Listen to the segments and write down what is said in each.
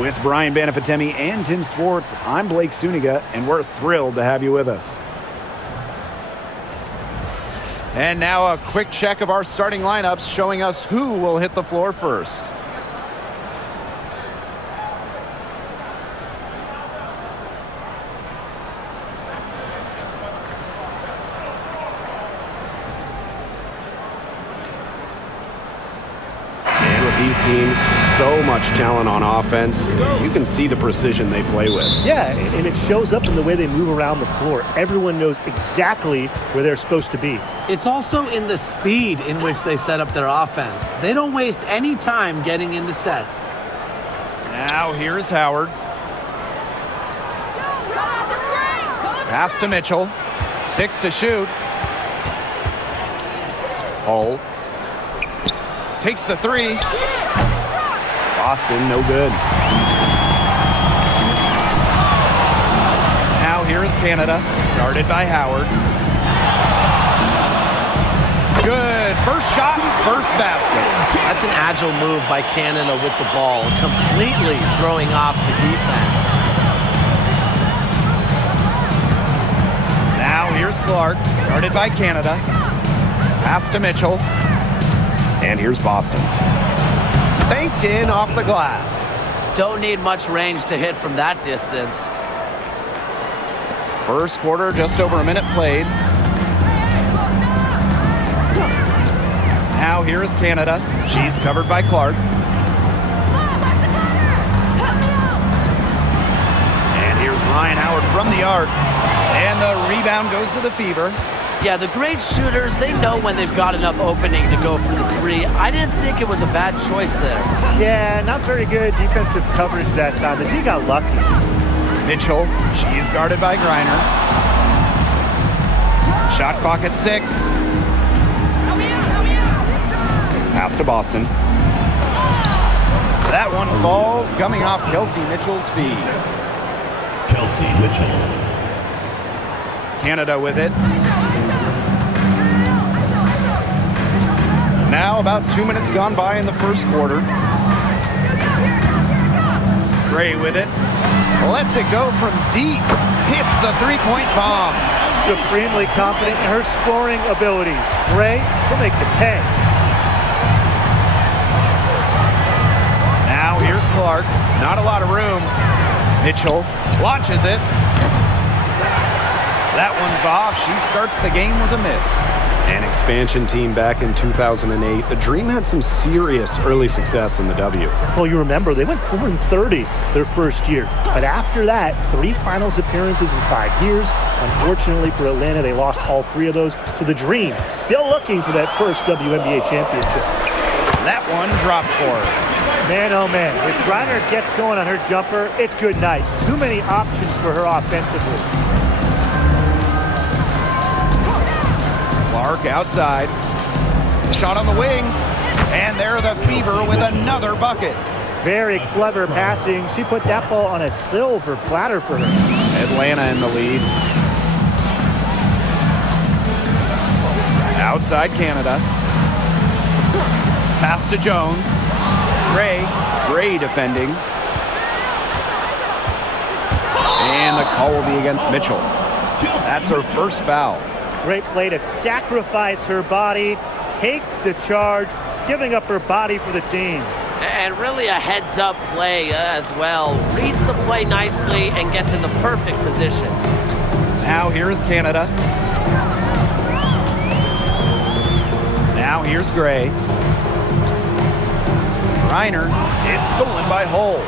With Brian Banafitemi and Tim Swartz, I'm Blake Suniga, and we're thrilled to have you with us. And now a quick check of our starting lineups showing us who will hit the floor first. These teams, so much talent on offense. You can see the precision they play with. Yeah, and it shows up in the way they move around the floor. Everyone knows exactly where they're supposed to be. It's also in the speed in which they set up their offense. They don't waste any time getting into sets. Now here's Howard. Pass to Mitchell. 6 to shoot. Hull. Takes the 3. Boston, no good. Now here is Canada, guarded by Howard. Good. First shot, first basket. That's an agile move by Canada with the ball, completely throwing off the defense. Now here's Clark, guarded by Canada. Pass to Mitchell. And here's Boston. Banked in off the glass. Don't need much range to hit from that distance. First quarter, just over a minute played. Now here is Canada. She's covered by Clark. And here's Ryan Howard from the arc. And the rebound goes to the Fever. Yeah, the great shooters, they know when they've got enough opening to go for the 3. I didn't think it was a bad choice there. Yeah, not very good defensive coverage that time. The D got lucky. Mitchell, she's guarded by Griner. Shot clock at 6. Pass to Boston. That one falls, coming off Kelsey Mitchell's feet. Kelsey Mitchell. Canada with it. Now about 2 minutes gone by in the first quarter. Gray with it. Lets it go from deep. Hits the three-point bomb. Supremely confident in her scoring abilities. Gray will make the pay. Now here's Clark. Not a lot of room. Mitchell launches it. That one's off. She starts the game with a miss. An expansion team back in 2008. The Dream had some serious early success in the W. Well, you remember, they went 4-30 their first year. But after that, 3 finals appearances in 5 years. Unfortunately for Atlanta, they lost all 3 of those. So the Dream still looking for that first WNBA championship. That one drops for her. Man, oh man, if Griner gets going on her jumper, it's good night. Too many options for her offensively. Clark outside. Shot on the wing. And there the Fever with another bucket. Very clever passing. She put that ball on a silver platter for her. Atlanta in the lead. Outside Canada. Pass to Jones. Gray defending. And the call will be against Mitchell. That's her first foul. Great play to sacrifice her body, take the charge, giving up her body for the team. And really a heads-up play as well. Reads the play nicely and gets in the perfect position. Now here's Canada. Now here's Gray. Reiner, it's stolen by Hull.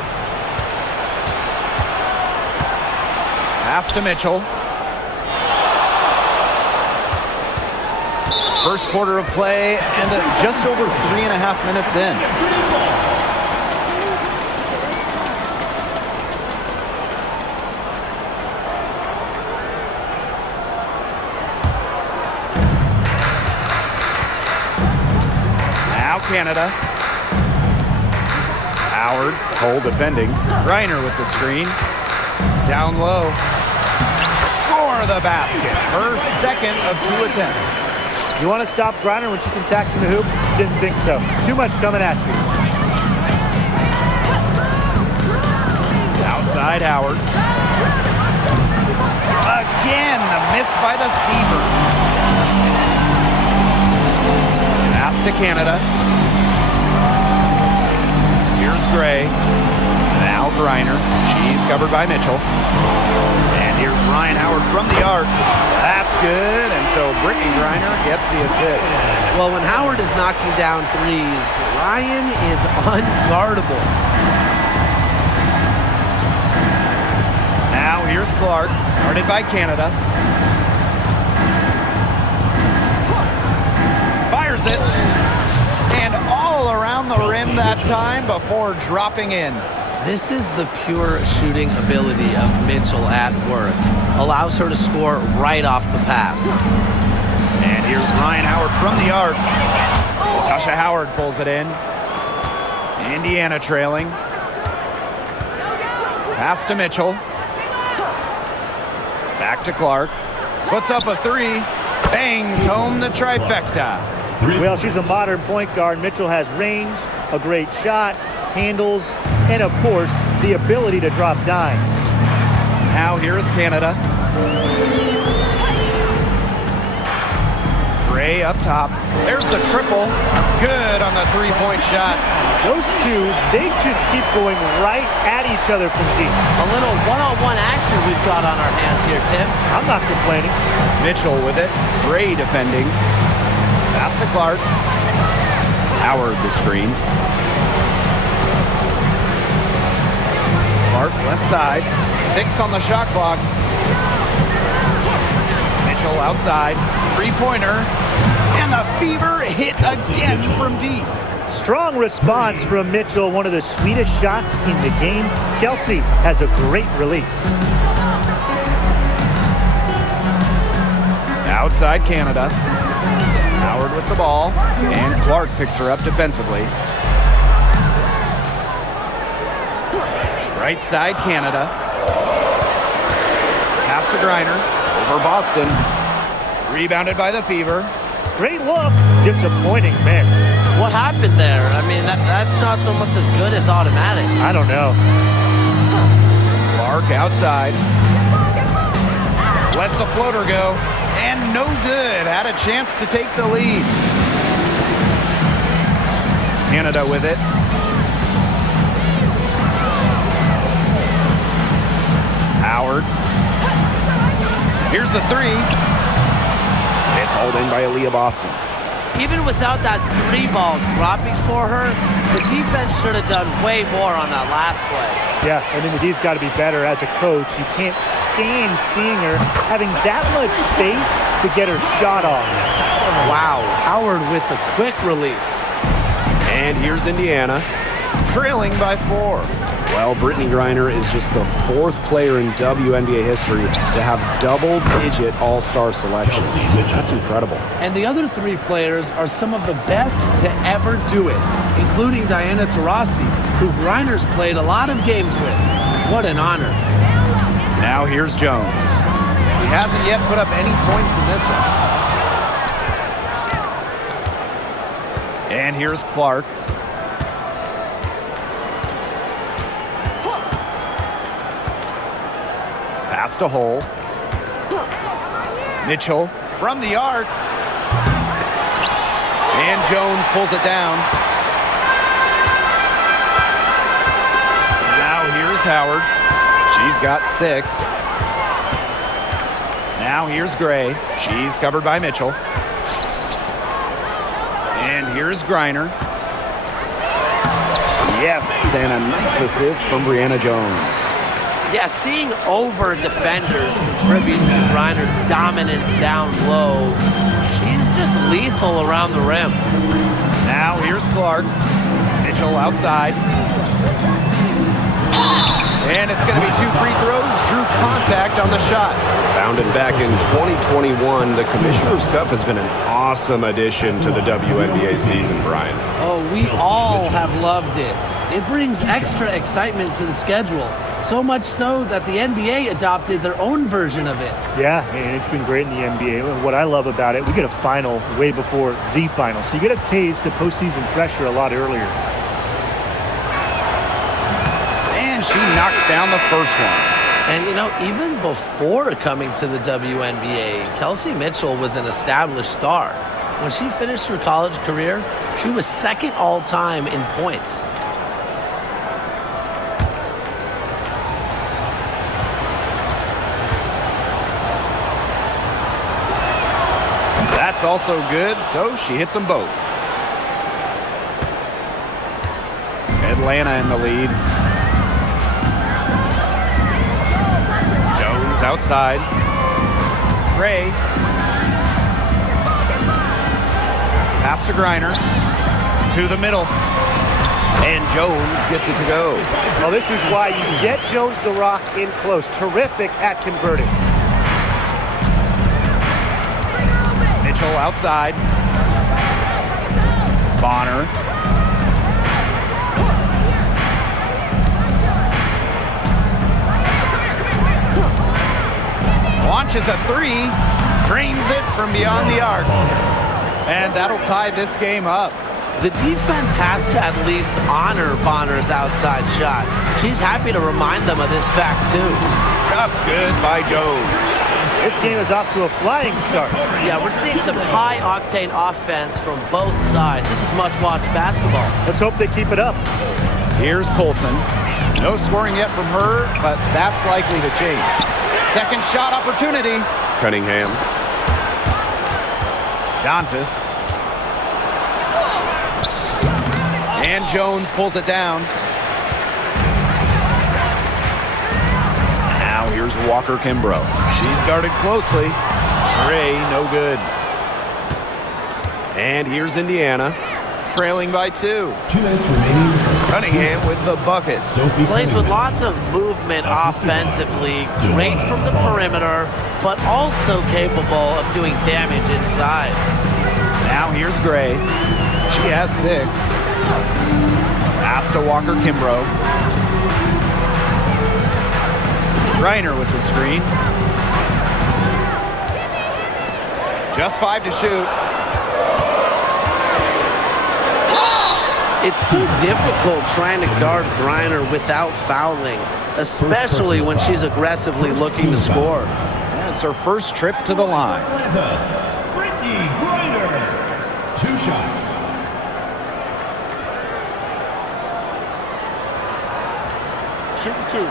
Pass to Mitchell. First quarter of play, and just over 3.5 minutes in. Now Canada. Howard, Hull defending. Reiner with the screen. Down low. Score the basket. Her second of 2 attempts. You want to stop Griner when she's attacking the hoop? Didn't think so. Too much coming at you. Outside Howard. Again, the miss by the Fever. Pass to Canada. Here's Gray. Now Griner. She's covered by Mitchell. And here's Ryan Howard from the arc. That's good. And so Brittany Griner gets the assist. Well, when Howard is knocking down threes, Ryan is unguardable. Now here's Clark, guarded by Canada. Fires it. And all around the rim that time before dropping in. This is the pure shooting ability of Mitchell at work. Allows her to score right off the pass. And here's Ryan Howard from the arc. Tasha Howard pulls it in. Indiana trailing. Pass to Mitchell. Back to Clark. Puts up a three. Bangs home the trifecta. Well, she's a modern point guard. Mitchell has range, a great shot, handles, and of course, the ability to drop dimes. Now here is Canada. Gray up top. There's the triple. Good on the three-point shot. Those two, they just keep going right at each other from deep. A little one-on-one action we've got on our hands here, Tim. I'm not complaining. Mitchell with it. Gray defending. Pass to Clark. Howard the screen. Clark left side. 6 on the shot clock. Mitchell outside. Three-pointer. And the Fever hit again from deep. Strong response from Mitchell, one of the sweetest shots in the game. Kelsey has a great release. Outside Canada. Howard with the ball. And Clark picks her up defensively. Right side Canada. Pass to Griner. Over Boston. Rebounded by the Fever. Great look, disappointing miss. What happened there? I mean, that shot's almost as good as automatic. I don't know. Clark outside. Lets the floater go. And no good. Had a chance to take the lead. Canada with it. Howard. Here's the three. It's hauled in by Aaliyah Boston. Even without that three ball dropping for her, the defense should have done way more on that last play. Yeah, I mean, the D's got to be better as a coach. You can't stand seeing her having that much space to get her shot off. Wow, Howard with the quick release. And here's Indiana. Trailing by 4. Well, Brittany Griner is just the 4th player in WNBA history to have double-digit all-star selections. That's incredible. And the other 3 players are some of the best to ever do it, including Diana Taurasi, who Griner's played a lot of games with. What an honor. Now here's Jones. He hasn't yet put up any points in this one. And here's Clark. Pass to Hole. Mitchell from the arc. And Jones pulls it down. Now here's Howard. She's got 6. Now here's Gray. She's covered by Mitchell. And here's Griner. Yes, and a nice assist from Brianna Jones. Yeah, seeing over defenders contributes to Griner's dominance down low. She's just lethal around the rim. Now here's Clark. Mitchell outside. And it's going to be 2 free throws. Drew contact on the shot. Founded back in 2021, the Commissioner's Cup has been an awesome addition to the WNBA season, Brian. Oh, we all have loved it. It brings extra excitement to the schedule. So much so that the NBA adopted their own version of it. Yeah, and it's been great in the NBA. And what I love about it, we get a final way before the final. So you get a taste of postseason pressure a lot earlier. And she knocks down the first one. And, you know, even before coming to the WNBA, Kelsey Mitchell was an established star. When she finished her college career, she was second all-time in points. That's also good, so she hits them both. Atlanta in the lead. Jones outside. Gray. Pass to Griner. To the middle. And Jones gets it to go. Well, this is why you get Jones the Rock in close. Terrific at converting. Mitchell outside. Bonner. Launches a three. Drains it from beyond the arc. And that'll tie this game up. The defense has to at least honor Bonner's outside shot. She's happy to remind them of this fact, too. Shot's good by Jones. This game is off to a flying start. Yeah, we're seeing some high-octane offense from both sides. This is much-watched basketball. Let's hope they keep it up. Here's Colson. No scoring yet from her, but that's likely to change. Second shot opportunity. Cunningham. Dantas. And Jones pulls it down. Now here's Walker Kimbrough. She's guarded closely. Gray, no good. And here's Indiana. Trailing by 2. 2 minutes remaining. Cunningham with the bucket. Plays with lots of movement offensively, great from the perimeter, but also capable of doing damage inside. Now here's Gray. She has 6. Pass to Walker Kimbrough. Griner with the screen. Just 5 to shoot. It's so difficult trying to guard Griner without fouling, especially when she's aggressively looking to score. And it's her first trip to the line. Atlanta, Brittany Griner. 2 shots. Shooting 2.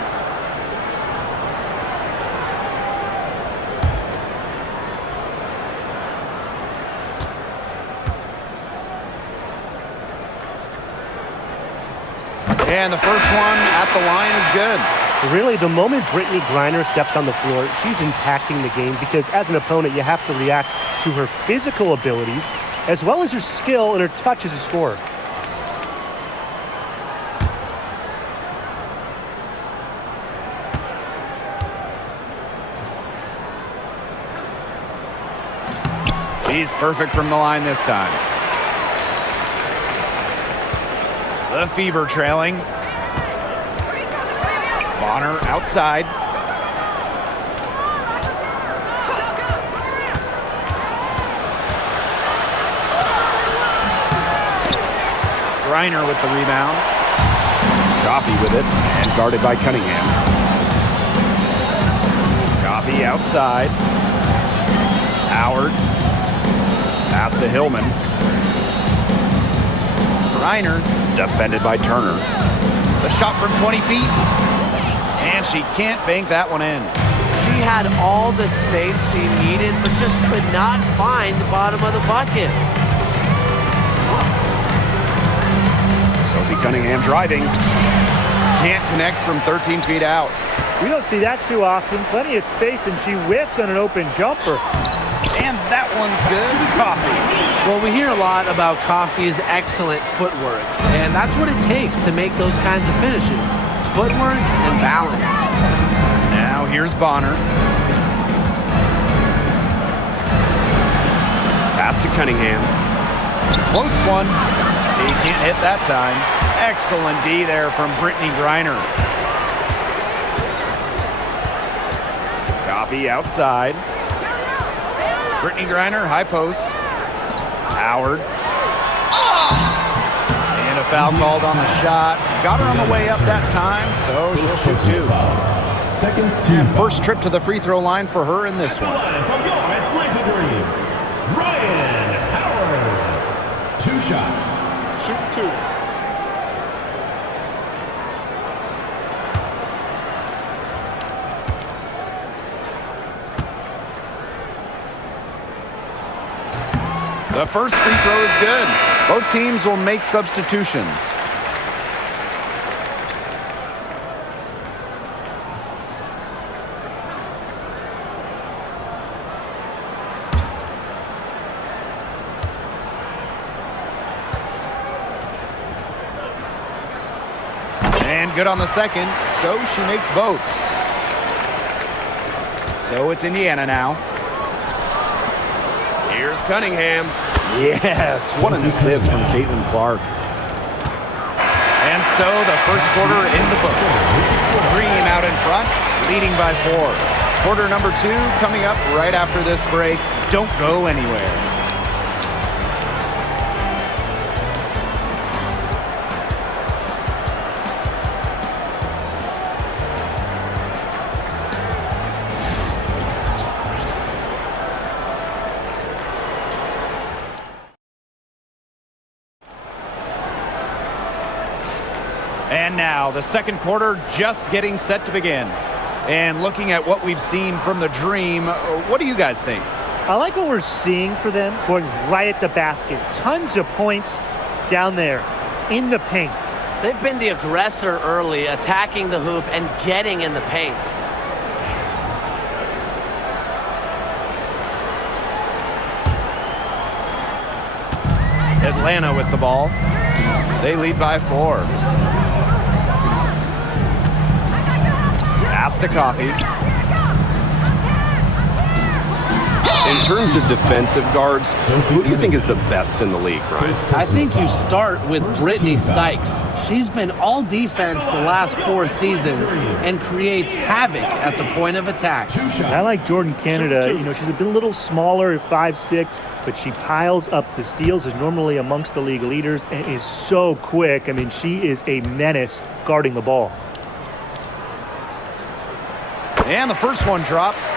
And the first one at the line is good. Really, the moment Brittany Griner steps on the floor, she's impacting the game because as an opponent, you have to react to her physical abilities as well as her skill and her touch as a scorer. He's perfect from the line this time. The Fever trailing. Bonner outside. Griner with the rebound. Coffey with it and guarded by Cunningham. Coffey outside. Howard. Pass to Hillman. Griner defended by Turner. The shot from 20 feet. And she can't bank that one in. She had all the space she needed, but just could not find the bottom of the bucket. Sophie Cunningham driving. Can't connect from 13 feet out. We don't see that too often. Plenty of space, and she whiffs on an open jumper. And that one's good. Coffey. Well, we hear a lot about Coffey's excellent footwork, and that's what it takes to make those kinds of finishes. Footwork and balance. Now here's Bonner. Pass to Cunningham. Quotes one. He can't hit that time. Excellent D there from Brittany Griner. Coffey outside. Brittany Griner, high post. Howard. And a foul called on the shot. Got her on the way up that time, so she'll shoot 2. Seconds to And first trip to the free throw line for her in this one. From your Atlanta Dream, Ryan Howard. 2 shots. Shoot 2. The first free throw is good. Both teams will make substitutions. And good on the second, so she makes both. So it's Indiana now. Here's Cunningham. Yes, what an assist from CaitlinClark. And so the first quarter in the book. Dream out in front, leading by 4. Quarter number 2 coming up right after this break. Don't go anywhere. And now the second quarter just getting set to begin. And looking at what we've seen from the Dream, what do you guys think? I like what we're seeing for them, going right at the basket. Tons of points down there in the paint. They've been the aggressor early, attacking the hoop and getting in the paint. Atlanta with the ball. They lead by 4. Pass to Coffee. In terms of defensive guards, who do you think is the best in the league, Ryan? I think you start with Brittany Sykes. She's been all defense the last 4 seasons and creates havoc at the point of attack. I like Jordan Canada. You know, she's a little smaller, 5'6", but she piles up the steals, is normally amongst the league leaders, and is so quick. I mean, she is a menace guarding the ball. And the first one drops.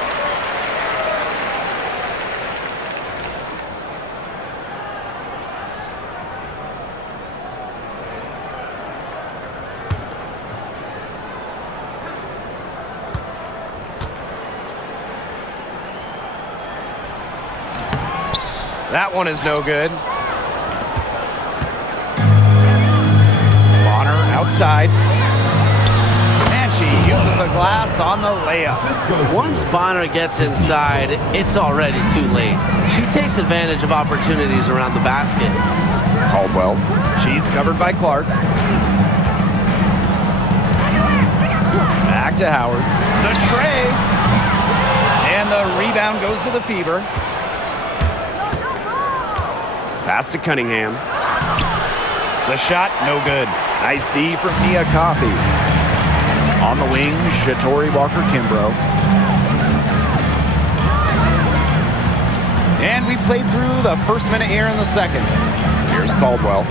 That one is no good. Bonner outside. And she uses the glass on the layup. Once Bonner gets inside, it's already too late. She takes advantage of opportunities around the basket. Caldwell. She's covered by Clark. Back to Howard. The tray. And the rebound goes to the Fever. Pass to Cunningham. The shot, no good. Nice D from Mia Coffey. On the wing, Shatori Walker-Kimbrough. And we played through the first minute here in the second. Here's Caldwell.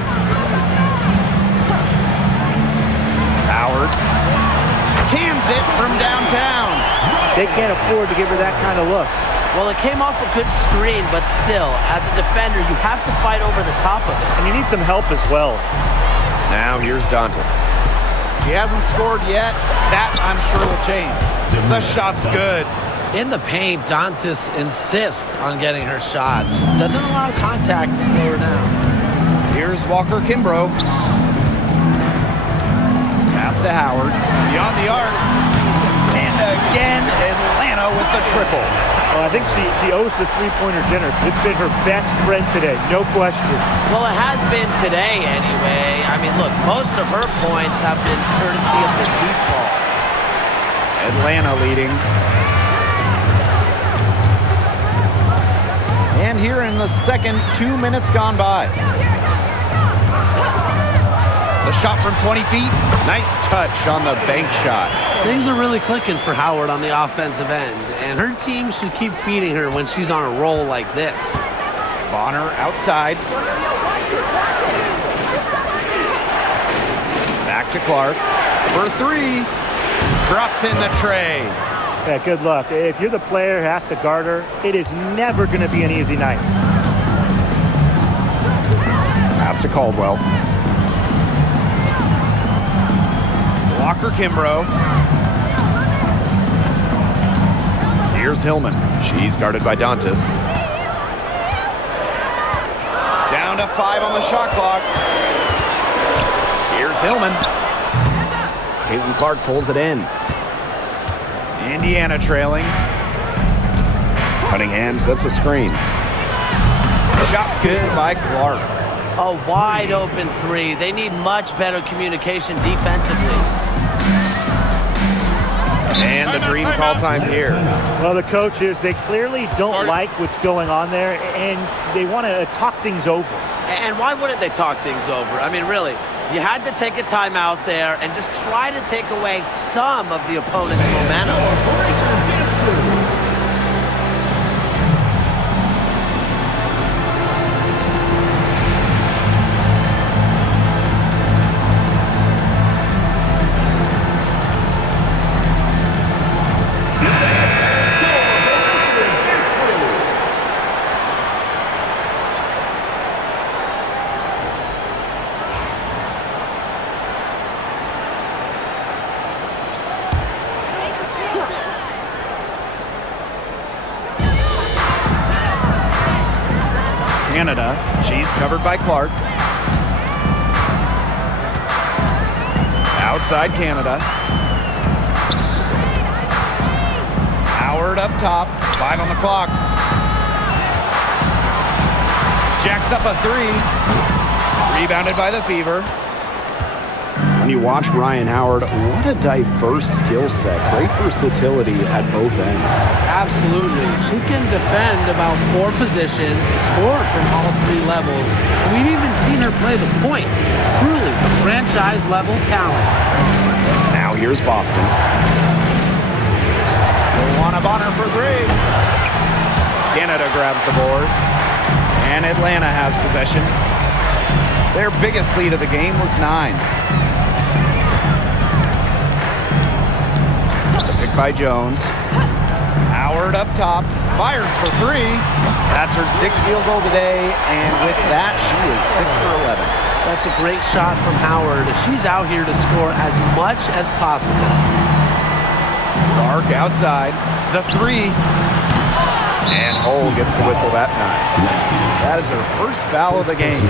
Howard. Cans it from downtown. They can't afford to give her that kind of look. Well, it came off a good screen, but still, as a defender, you have to fight over the top of it. And you need some help as well. Now here's Dantas. He hasn't scored yet. That, I'm sure, will change. The shot's good. In the paint, Dantas insists on getting her shot. Doesn't allow contact to slow her down. Here's Walker-Kimbrough. Pass to Howard. Beyond the arc. And again, Atlanta with the triple. Well, I think she owes the three-pointer dinner. It's been her best friend today, no question. Well, it has been today anyway. I mean, look, most of her points have been courtesy of the deep ball. Atlanta leading. And here in the second, 2 minutes gone by. The shot from 20 feet. Nice touch on the bank shot. Things are really clicking for Howard on the offensive end, and her team should keep feeding her when she's on a roll like this. Bonner outside. Back to Clark for three. Drops in the tray. Yeah, good luck. If you're the player who has to guard her, it is never going to be an easy night. Pass to Caldwell. Walker Kimbrough. Here's Hillman. She's guarded by Dantas. Down to 5 on the shot clock. Here's Hillman. Caitlin Clark pulls it in. Indiana trailing. Cunningham sets a screen. Shot's good by Clark. A wide open three. They need much better communication defensively. And the dream call time here. Well, the coaches, they clearly don't like what's going on there, and they want to talk things over. And why wouldn't they talk things over? I mean, really, you had to take a timeout there and just try to take away some of the opponent's momentum. Canada. She's covered by Clark. Outside Canada. Howard up top. 5 on the clock. Jacks up a 3. Rebounded by the Fever. When you watch Ryan Howard, what a diverse skill set. Great versatility at both ends. Absolutely. She can defend about 4 positions, score from all 3 levels, and we've even seen her play the point. Truly a franchise-level talent. Now here's Boston. Luana Bonner for 3. Canada grabs the board. And Atlanta has possession. Their biggest lead of the game was 9. The pick by Jones. Howard up top. Fires for 3. That's her 6th field goal today. And with that, she is 6 for 11. That's a great shot from Howard. She's out here to score as much as possible. Clark outside. The 3. And Hull gets the whistle that time. That is her first foul of the game.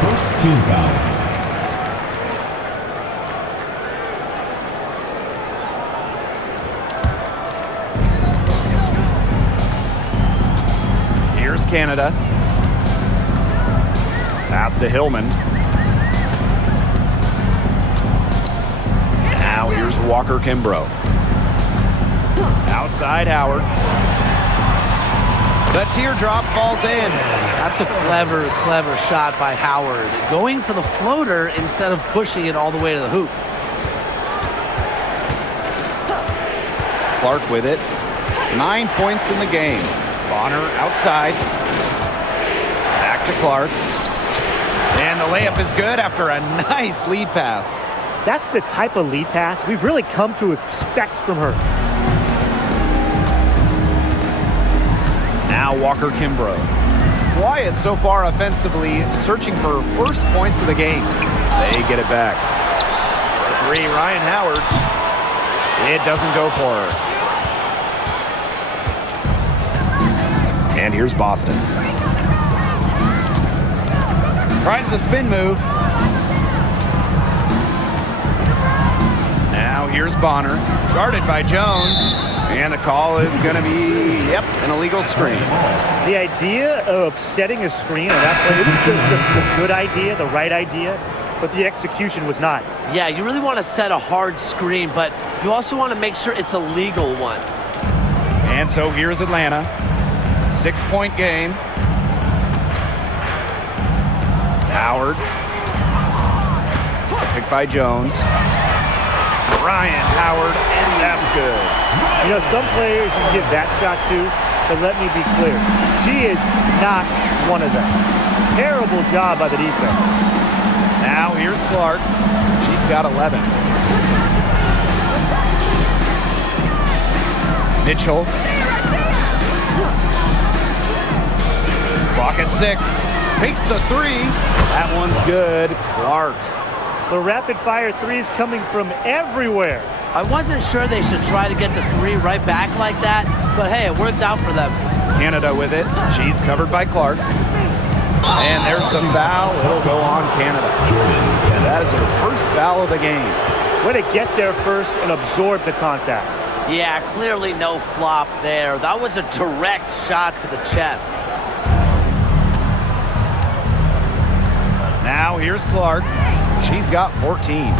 First team foul. Here's Canada. Pass to Hillman. Now here's Walker Kimbrough. Outside Howard. The teardrop falls in. That's a clever, clever shot by Howard. Going for the floater instead of pushing it all the way to the hoop. Clark with it. 9 points in the game. Bonner outside. Back to Clark. And the layup is good after a nice lead pass. That's the type of lead pass we've really come to expect from her. Now Walker Kimbrough. Quiet so far offensively, searching for first points of the game. They get it back. For 3, Ryan Howard. It doesn't go for her. And here's Boston. Tries the spin move. Now here's Bonner. Guarded by Jones. And the call is going to be, an illegal screen. The idea of setting a screen on that play, it was the good idea, the right idea, but the execution was not. Yeah, you really want to set a hard screen, but you also want to make sure it's a legal one. And so here's Atlanta. 6-point game. Howard. Picked by Jones. Ryan Howard, and that's good. You know, some players you give that shot to, but let me be clear. She is not one of them. Terrible job by the defense. Now here's Clark. She's got 11. Mitchell. Clock at 6. Takes the 3. That one's good. Clark. The rapid-fire threes coming from everywhere. I wasn't sure they should try to get the 3 right back like that, but hey, it worked out for them. Canada with it. She's covered by Clark. And there's the foul. It'll go on Canada. That is her first foul of the game. Way to get there first and absorb the contact. Yeah, clearly no flop there. That was a direct shot to the chest. Now here's Clark. She's got 14.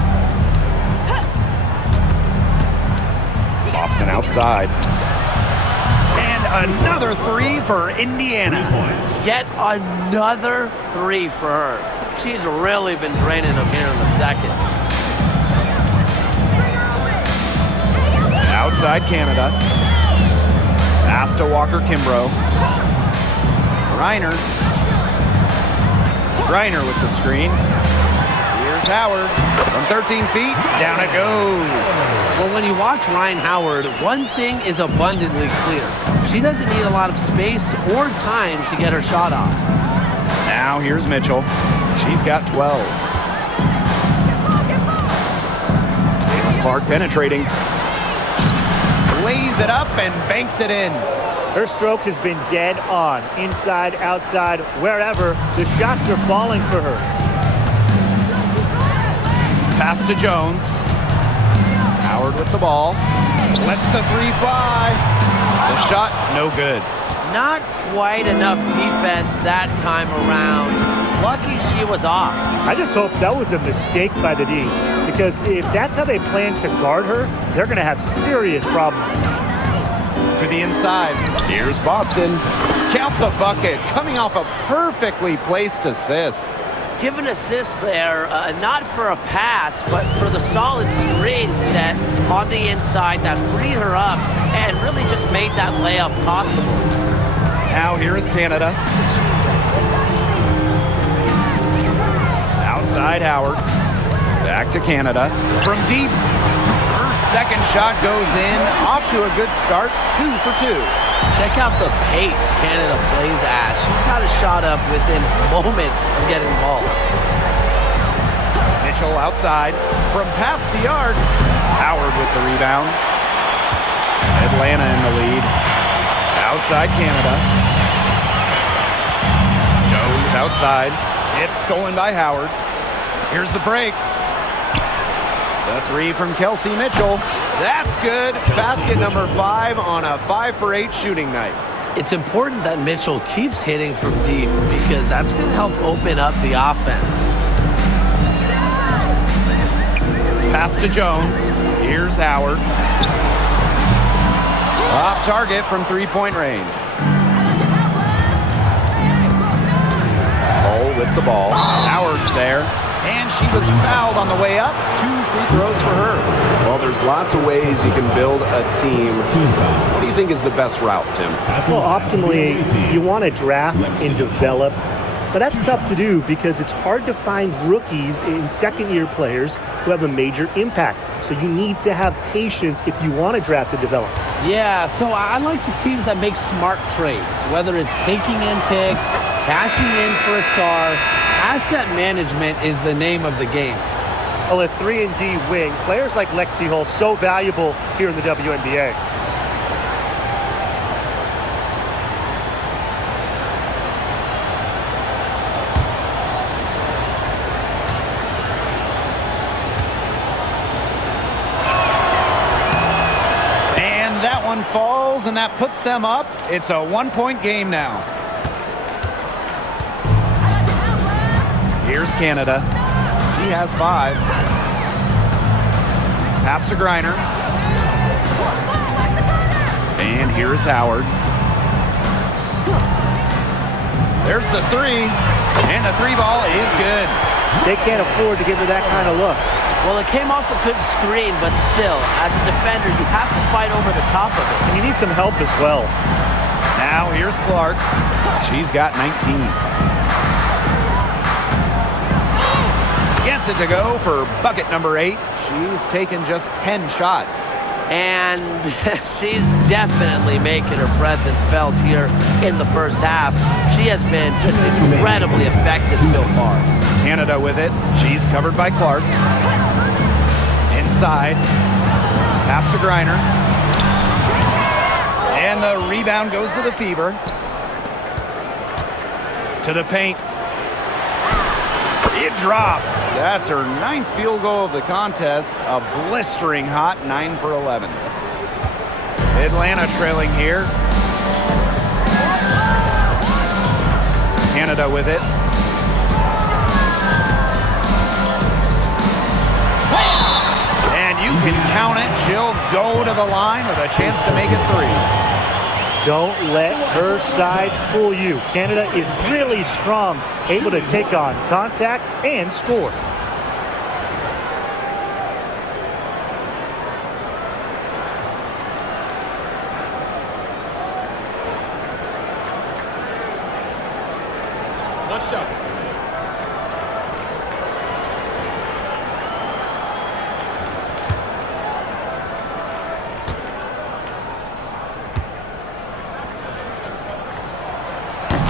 Boston outside. And another 3 for Indiana. Yet another 3 for her. She's really been draining them here in the second. Outside Canada. Pass to Walker Kimbrough. Griner with the screen. Here's Howard. From 13 feet, down it goes. Well, when you watch Ryan Howard, one thing is abundantly clear. She doesn't need a lot of space or time to get her shot off. Now here's Mitchell. She's got 12. Clark penetrating. Lays it up and banks it in. Her stroke has been dead on. Inside, outside, wherever. The shots are falling for her. Pass to Jones. Howard with the ball. Lets the 3 fly. The shot, no good. Not quite enough defense that time around. Lucky she was off. I just hope that was a mistake by the D, because if that's how they plan to guard her, they're going to have serious problems. To the inside. Here's Boston. Count the bucket. Coming off a perfectly placed assist. Give an assist there, not for a pass, but for the solid screen set on the inside that freed her up and really just made that layup possible. Now here is Canada. Outside Howard. Back to Canada. From deep. Second shot goes in. Off to a good start. 2 for 2. Check out the pace Canada plays at. She's got a shot up within moments of getting the ball. Mitchell outside. From past the arc. Howard with the rebound. Atlanta in the lead. Outside Canada. Jones outside. It's stolen by Howard. Here's the break. The 3 from Kelsey Mitchell. That's good. Basket number 5 on a 5 for 8 shooting night. It's important that Mitchell keeps hitting from deep because that's going to help open up the offense. Pass to Jones. Here's Howard. Off target from 3-point range. Cole with the ball. Howard's there. And she was fouled on the way up. 2 free throws for her. Well, there's lots of ways you can build a team. What do you think is the best route, Tim? Well, optimally, you want to draft and develop, but that's tough to do because it's hard to find rookies in second-year players who have a major impact. So you need to have patience if you want to draft and develop. Yeah, so I like the teams that make smart trades, whether it's taking in picks, cashing in for a star. Asset management is the name of the game. Well, a 3-and-D wing, players like Lexi Hull, so valuable here in the WNBA. And that one falls, and that puts them up. It's a 1-point game now. Here's Canada. He has 5. Pass to Griner. And here's Howard. There's the 3. And the 3 ball is good. They can't afford to give her that kind of look. Well, it came off a good screen, but still, as a defender, you have to fight over the top of it. And you need some help as well. Now here's Clark. She's got 19. Gets Pass it to go for bucket number 8. She's taken just 10 shots. And she's definitely making her presence felt here in the first half. She has been just incredibly effective so far. Canada with it. She's covered by Clark. Inside. Pass to Griner. And the rebound goes to the Fever. To the paint. It drops. That's her 9th field goal of the contest. A blistering hot 9 for 11. Atlanta trailing here. Canada with it. And you can count it. She'll go to the line with a chance to make it 3. Don't let her size fool you. Canada is really strong, able to take on contact and score. Let's go.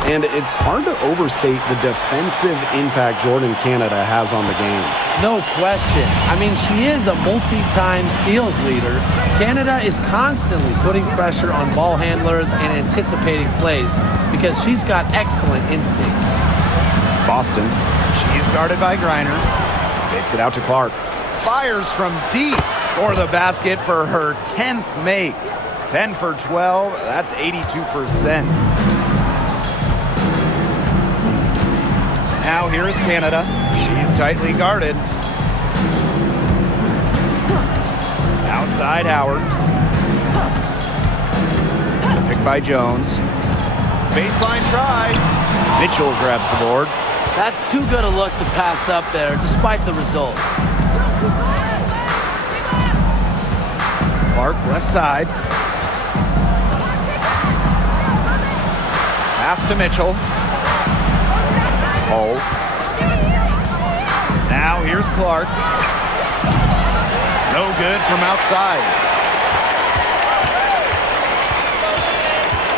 And it's hard to overstate the defensive impact Jordan Canada has on the game. No question. I mean, she is a multi-time steals leader. Canada is constantly putting pressure on ball handlers and anticipating plays because she's got excellent instincts. Boston. She's guarded by Griner. Kicks it out to Clark. Fires from deep for the basket for her 10th make. 10 for 12. That's 82%. Now here's Canada. She's tightly guarded. Outside Howard. Picked by Jones. Baseline try. Mitchell grabs the board. That's too good a look to pass up there, despite the result. Clark left side. Pass to Mitchell. Hold. Now here's Clark. No good from outside.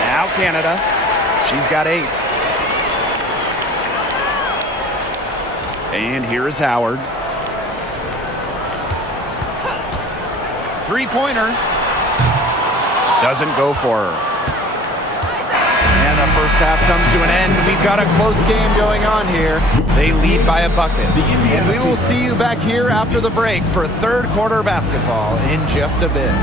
Now Canada. She's got 8. And here is Howard. 3-pointer. Doesn't go for her. And the first half comes to an end. We've got a close game going on here. They lead by a bucket. And we will see you back here after the break for third quarter basketball in just a bit.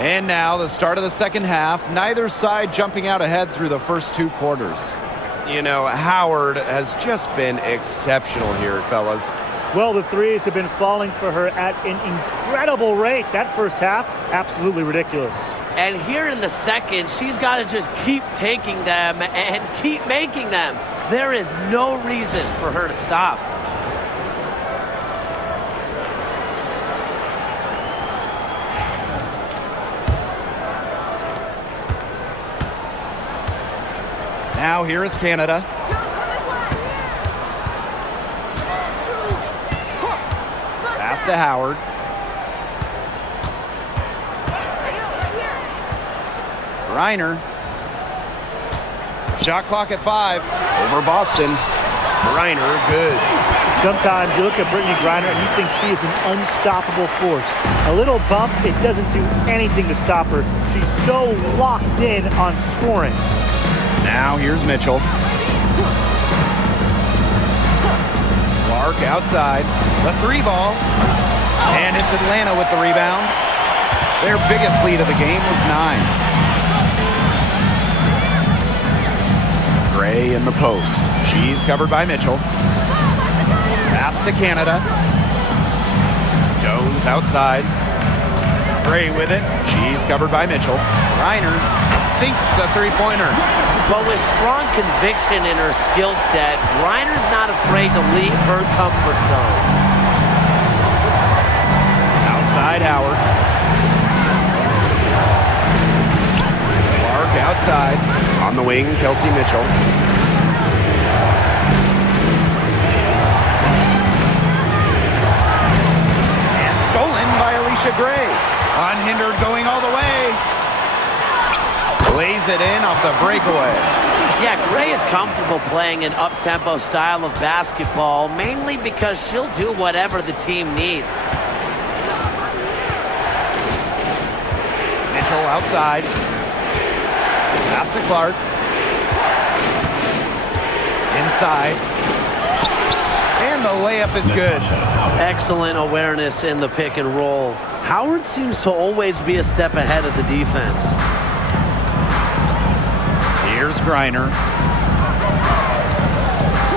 And now the start of the second half. Neither side jumping out ahead through the first 2 quarters. You know, Howard has just been exceptional here, fellas. Well, the threes have been falling for her at an incredible rate. That first half, absolutely ridiculous. And here in the second, she's got to just keep taking them and keep making them. There is no reason for her to stop. Now here is Canada. Pass to Howard. Reiner. Shot clock at 5. Over Boston. Griner, good. Sometimes you look at Brittany Griner and you think she is an unstoppable force. A little bump, it doesn't do anything to stop her. She's so locked in on scoring. Now here's Mitchell. Clark outside. The 3 ball. And it's Atlanta with the rebound. Their biggest lead of the game was 9. Gray in the post. She's covered by Mitchell. Pass to Canada. Jones outside. Gray with it. She's covered by Mitchell. Reiner sinks the three-pointer. But with strong conviction in her skill set, Reiner's not afraid to leave her comfort zone. Outside Howard. Clark outside. On the wing, Kelsey Mitchell. Gray, unhindered going all the way. Lays it in off the breakaway. Yeah, Gray is comfortable playing an up-tempo style of basketball, mainly because she'll do whatever the team needs. Mitchell outside. Pass to Clark. Inside. And the layup is good. Excellent awareness in the pick and roll. Howard seems to always be a step ahead of the defense. Here's Griner.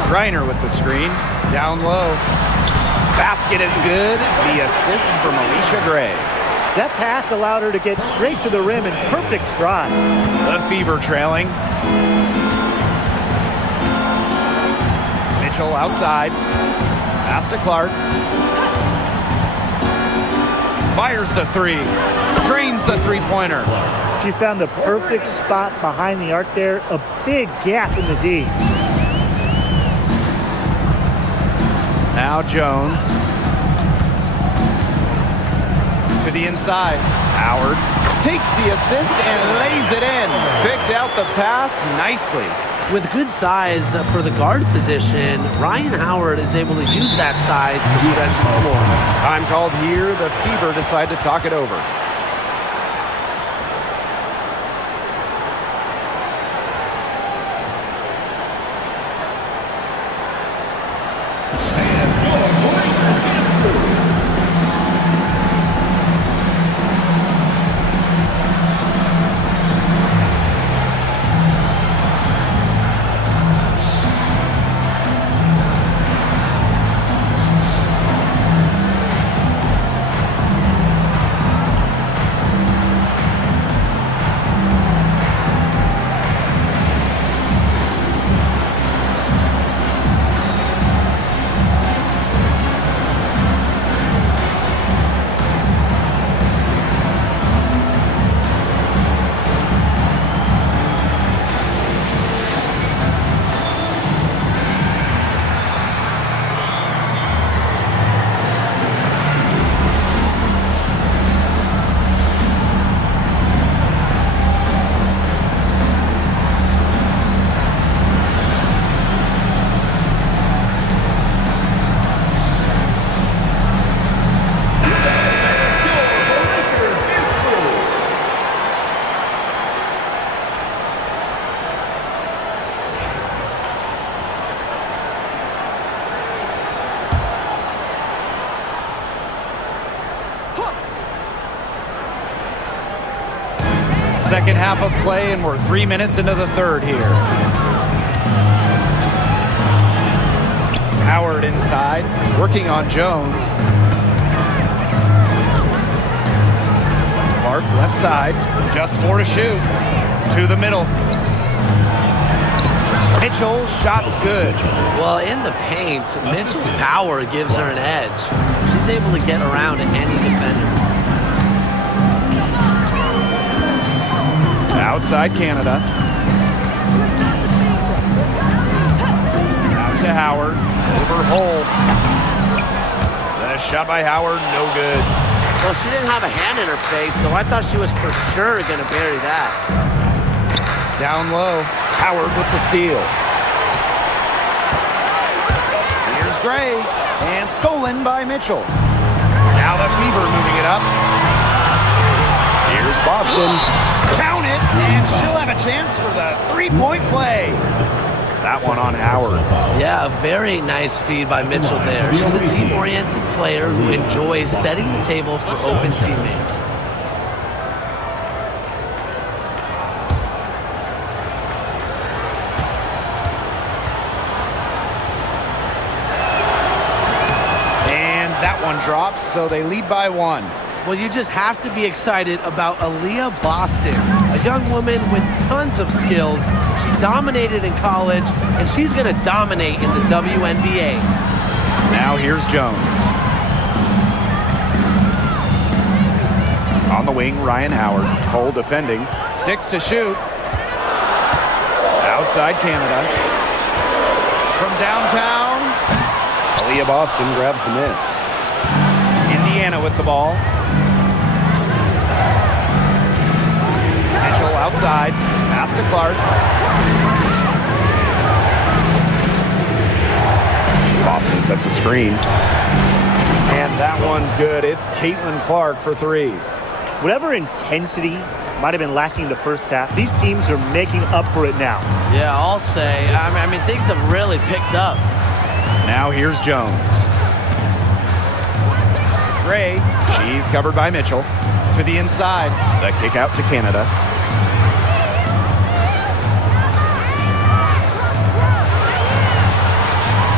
Griner with the screen. Down low. Basket is good. The assist from Alicia Gray. That pass allowed her to get straight to the rim in perfect stride. The Fever trailing. Mitchell outside. Pass to Clark. Fires the 3. Drains the three-pointer. She found the perfect spot behind the arc there. A big gap in the D. Now Jones. To the inside. Howard takes the assist and lays it in. Picked out the pass nicely. With good size for the guard position, Ryan Howard is able to use that size to stretch the floor. Time called here. The Fever decide to talk it over. Second half of play, and we're 3 minutes into the third here. Howard inside, working on Jones. Clark left side, just 4 to shoot. To the middle. Mitchell, shot's good. Well, in the paint, Mitchell's power gives her an edge. She's able to get around any defenders. Outside Canada. Out to Howard. Over Hole. The shot by Howard, no good. Well, she didn't have a hand in her face, so I thought she was for sure going to bury that. Down low. Howard with the steal. Gray, and stolen by Mitchell. Now the Fever moving it up. Here's Boston. Count it, and she'll have a chance for the three-point play. That one on Howard. Yeah, a very nice feed by Mitchell there. She's a team-oriented player who enjoys setting the table for open teammates. And that one drops, so they lead by one. Well, you just have to be excited about Aaliyah Boston, a young woman with tons of skills. She dominated in college, and she's going to dominate in the WNBA. Now here's Jones. On the wing, Ryan Howard. Cole defending. 6 to shoot. Outside Canada. From downtown. Aaliyah Boston grabs the miss. Indiana with the ball. Mitchell outside. Pass to Clark. Boston sets a screen. And that one's good. It's Caitlinclark for three. Whatever intensity might have been lacking the first half, these teams are making up for it now. Yeah, I'll say. I mean, things have really picked up. Now here's Jones. Gray. She's covered by Mitchell. To the inside. The kick out to Canada.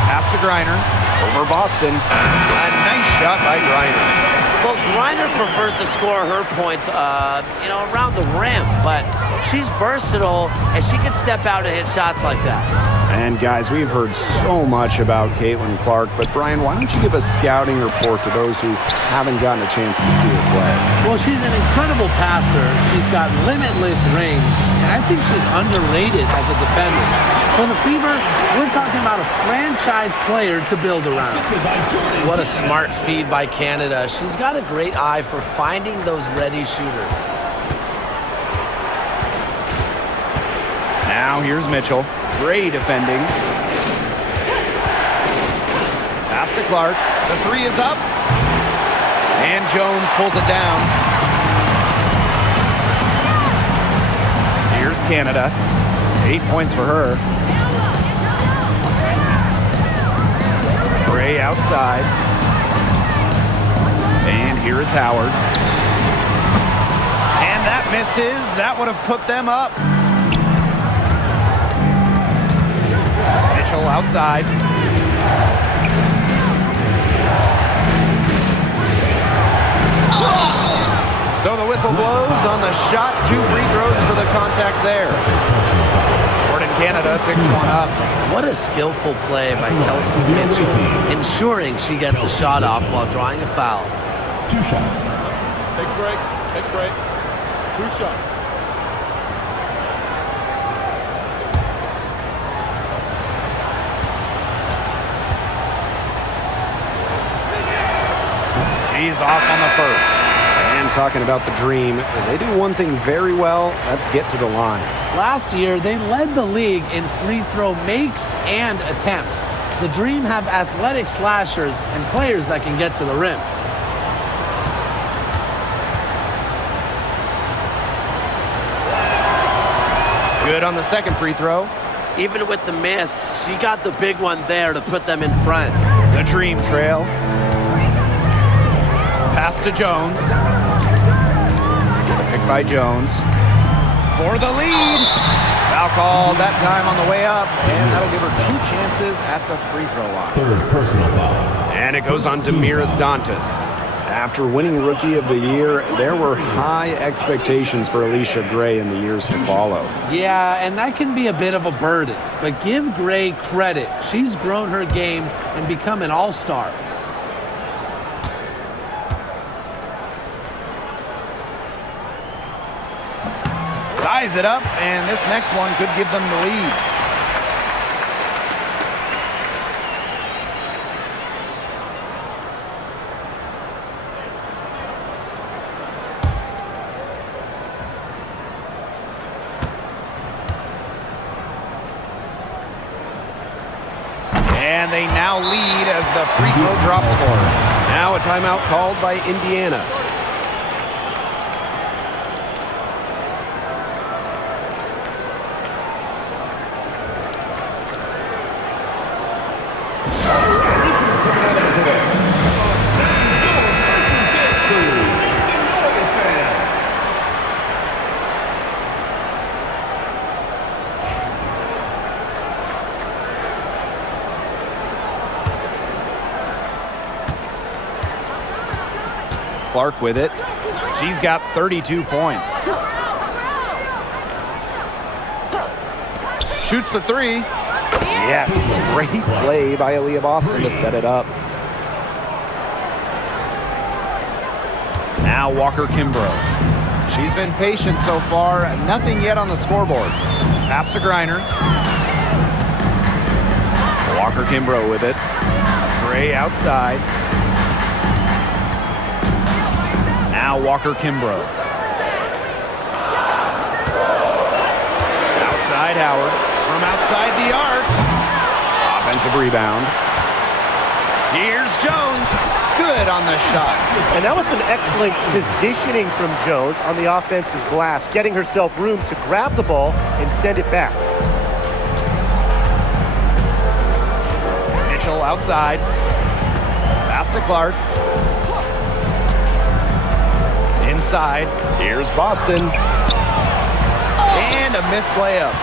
Pass to Griner. Over Boston. A nice shot by Griner. Well, Griner prefers to score her points, around the rim, but she's versatile, and she can step out and hit shots like that. And guys, we've heard so much about Caitlinclark, but Brian, why don't you give a scouting report to those who haven't gotten a chance to see her play? Well, she's an incredible passer. She's got limitless range, and I think she's underrated as a defender. For the Fever, we're talking about a franchise player to build around. What a smart feed by Canada. She's got a great eye for finding those ready shooters. Now here's Mitchell. Gray defending. Pass to Clark. The three is up. And Jones pulls it down. Here's Canada. 8 points for her. Gray outside. And here is Howard. And that misses. That would have put them up. Mitchell outside. So the whistle blows on the shot. 2 free throws for the contact there. Canada picks one up. What a skillful play by Kelsey Mitchell, ensuring she gets a shot off while drawing a foul. 2 shots. Take a break. Take a break. 2 shots. She's off on the first. And talking about the dream, they do one thing very well. Let's get to the line. Last year, they led the league in free throw makes and attempts. The Dream have athletic slashers and players that can get to the rim. Good on the second free throw. Even with the miss, she got the big one there to put them in front. The Dream trail. Pass to Jones. Picked by Jones. For the lead. Foul called that time on the way up, and that'll give her 2 chances at the free throw line. 3rd personal foul. And it goes on to Miras Dantas. After winning Rookie of the Year, there were high expectations for Alicia Gray in the years to follow. Yeah, and that can be a bit of a burden, but give Gray credit. She's grown her game and become an all-star. Ties it up, and this next one could give them the lead. And they now lead as the free throw drop score. Now a timeout called by Indiana. Clark with it. She's got 32 points. Shoots the three. Yes, great play by Aaliyah Boston to set it up. Now Walker Kimbrough. She's been patient so far. Nothing yet on the scoreboard. Pass to Griner. Walker Kimbrough with it. Gray outside. Now Walker Kimbrough. Outside Howard. From outside the arc. Offensive rebound. Here's Jones. Good on the shot. And that was an excellent positioning from Jones on the offensive glass, getting herself room to grab the ball and send it back. Mitchell outside. Pass to Clark. Inside. Here's Boston. And a missed layup.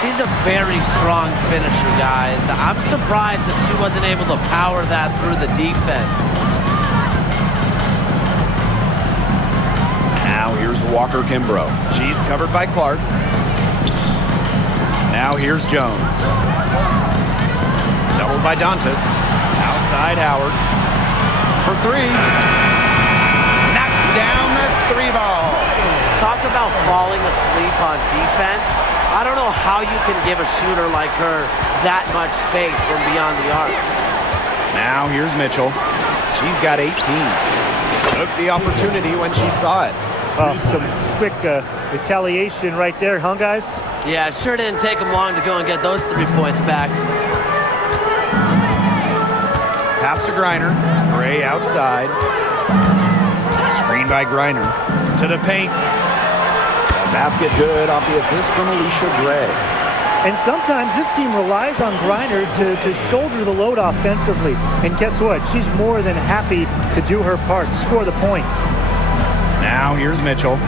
She's a very strong finisher, guys. I'm surprised that she wasn't able to power that through the defense. Now here's Walker Kimbrough. She's covered by Clark. Now here's Jones. Doubled by Dantas. Outside Howard. For three. Knocks down the three ball. Talk about falling asleep on defense. I don't know how you can give a shooter like her that much space from beyond the arc. Now here's Mitchell. She's got 18. Took the opportunity when she saw it. Some quick retaliation right there, huh, guys? Yeah, it sure didn't take them long to go and get those 3 points back. Pass to Griner. Gray outside. Screen by Griner. To the paint. Basket good off the assist from Alicia Gray. And sometimes this team relies on Griner to shoulder the load offensively. And guess what? She's more than happy to do her part, score the points. Now here's Mitchell.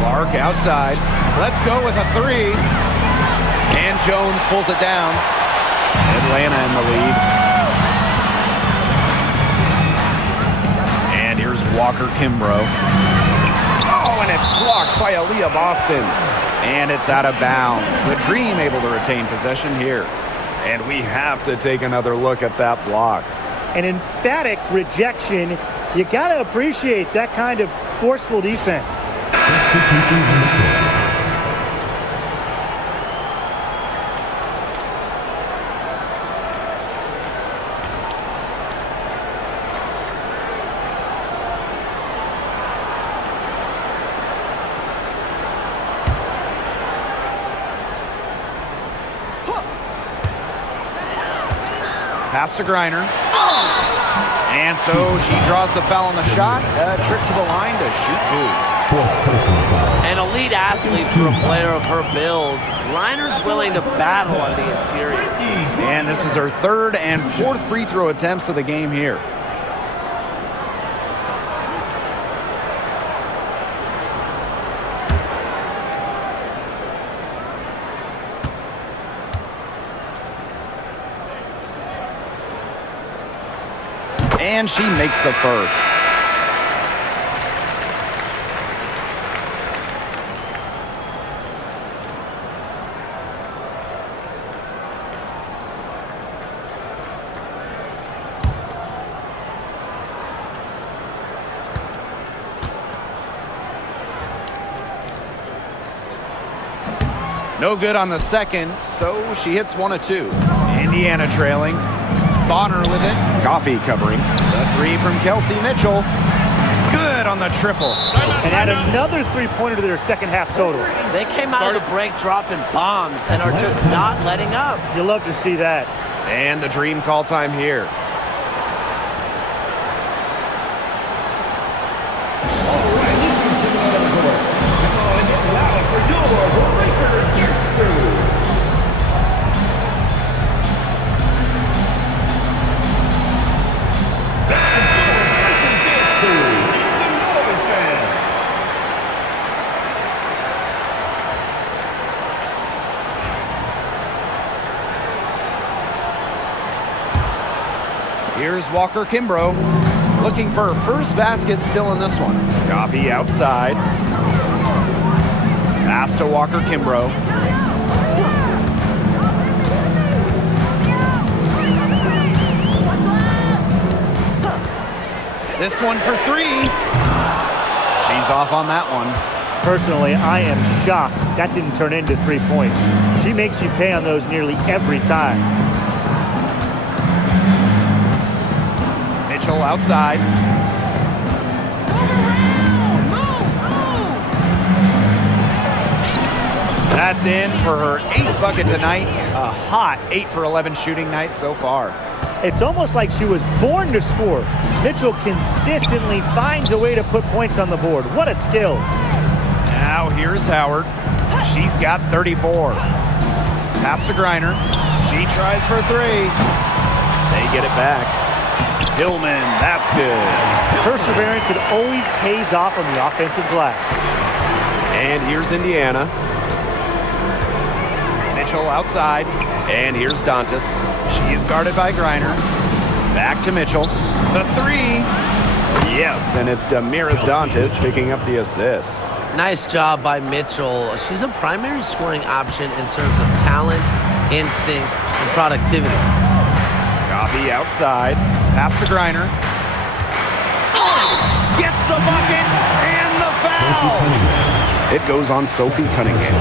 Clark outside. Let's go with a three. And Jones pulls it down. Atlanta in the lead. And here's Walker Kimbrough. Oh, and it's blocked by Aaliyah Boston. And it's out of bounds. The Dream able to retain possession here. And we have to take another look at that block. An emphatic rejection. You got to appreciate that kind of forceful defense. Pass to Griner. And so she draws the foul on the shot. A trip to the line to shoot two. An elite athlete for a player of her build. Griner's willing to battle on the interior. And this is her third and fourth free throw attempts of the game here. And she makes the first. No good on the second, so she hits one of two. Indiana trailing. Bonner with it. Coffee covering. The three from Kelsey Mitchell. Good on the triple. And add another three-pointer to their second half total. They came out of the break dropping bombs and are just not letting up. You love to see that. And the dream call time here. Here's Walker Kimbrough looking for her first basket still in this one. Coffee outside. Pass to Walker Kimbrough. This one for three. She's off on that one. Personally, I am shocked that didn't turn into 3 points. She makes you pay on those nearly every time. Mitchell outside. That's in for her 8th bucket tonight. A hot 8 for 11 shooting night so far. It's almost like she was born to score. Mitchell consistently finds a way to put points on the board. What a skill. Now here's Howard. She's got 34. Pass to Griner. She tries for 3. They get it back. Hillman, that's good. Perseverance, it always pays off on the offensive glass. And here's Indiana. Mitchell outside. And here's Dantas. She's guarded by Griner. Back to Mitchell. The 3. Yes, and it's Damiris Dantas picking up the assist. Nice job by Mitchell. She's a primary scoring option in terms of talent, instincts, and productivity. Coffee outside. Pass to Griner. Gets the bucket and the foul. It goes on Sophie Cunningham.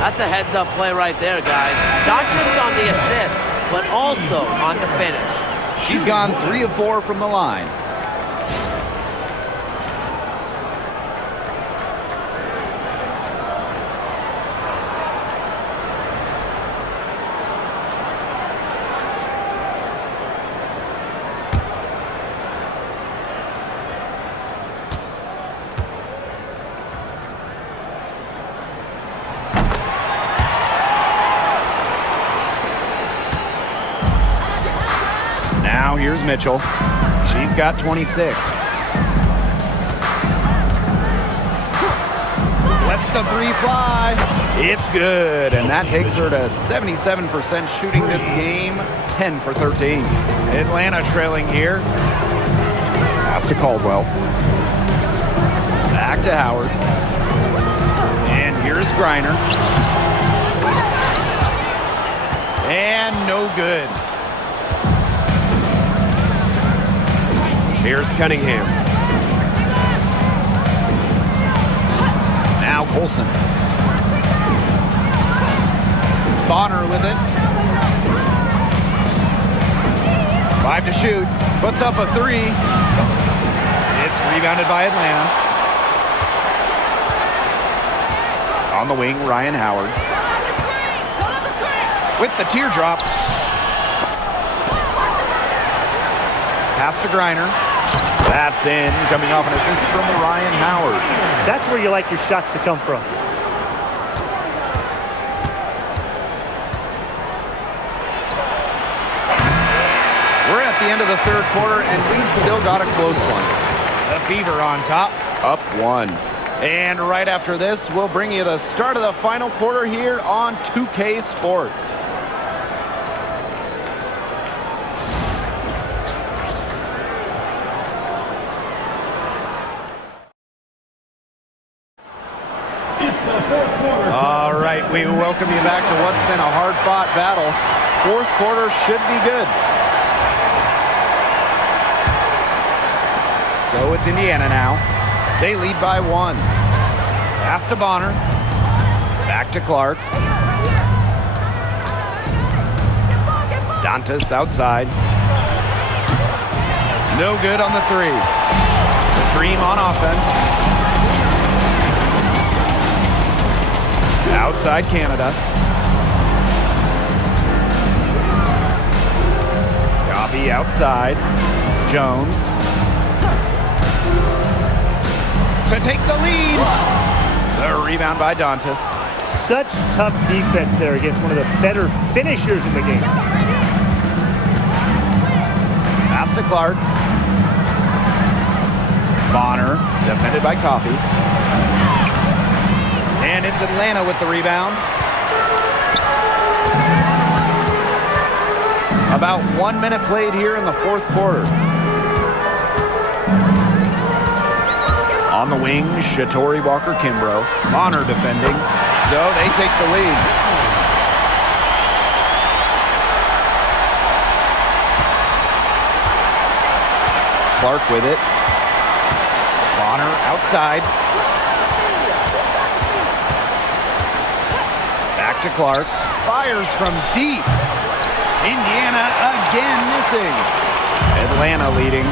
That's a heads-up play right there, guys. Not just on the assist, but also on the finish. She's gone 3 of 4 from the line. Now here's Mitchell. She's got 26. Lets the 3 fly. It's good, and that takes her to 77% shooting this game, 10 for 13. Atlanta trailing here. Pass to Caldwell. Back to Howard. And here's Griner. And no good. Here's Cunningham. Now Colson. Bonner with it. 5 to shoot. Puts up a 3. It's rebounded by Atlanta. On the wing, Ryan Howard. With the teardrop. Pass to Griner. That's in, coming off an assist from Ryan Howard. That's where you like your shots to come from. We're at the end of the third quarter, and we've still got a close one. The Fever on top, up 1. And right after this, we'll bring you the start of the final quarter here on 2K Sports. All right, we welcome you back to what's been a hard-fought battle. Fourth quarter should be good. So it's Indiana now. They lead by 1. Pass to Bonner. Back to Clark. Dantas outside. No good on the 3. Dream on offense. Outside Canada. Coffee outside. Jones to take the lead. The rebound by Dantas. Such tough defense there against one of the better finishers in the game. Pass to Clark. Bonner, defended by Coffee. And it's Atlanta with the rebound. About 1 minute played here in the fourth quarter. On the wing, Shatori Walker-Kimbrough. Bonner defending, so they take the lead. Clark with it. Bonner outside. Back to Clark. Fires from deep. Indiana again missing. Atlanta leading.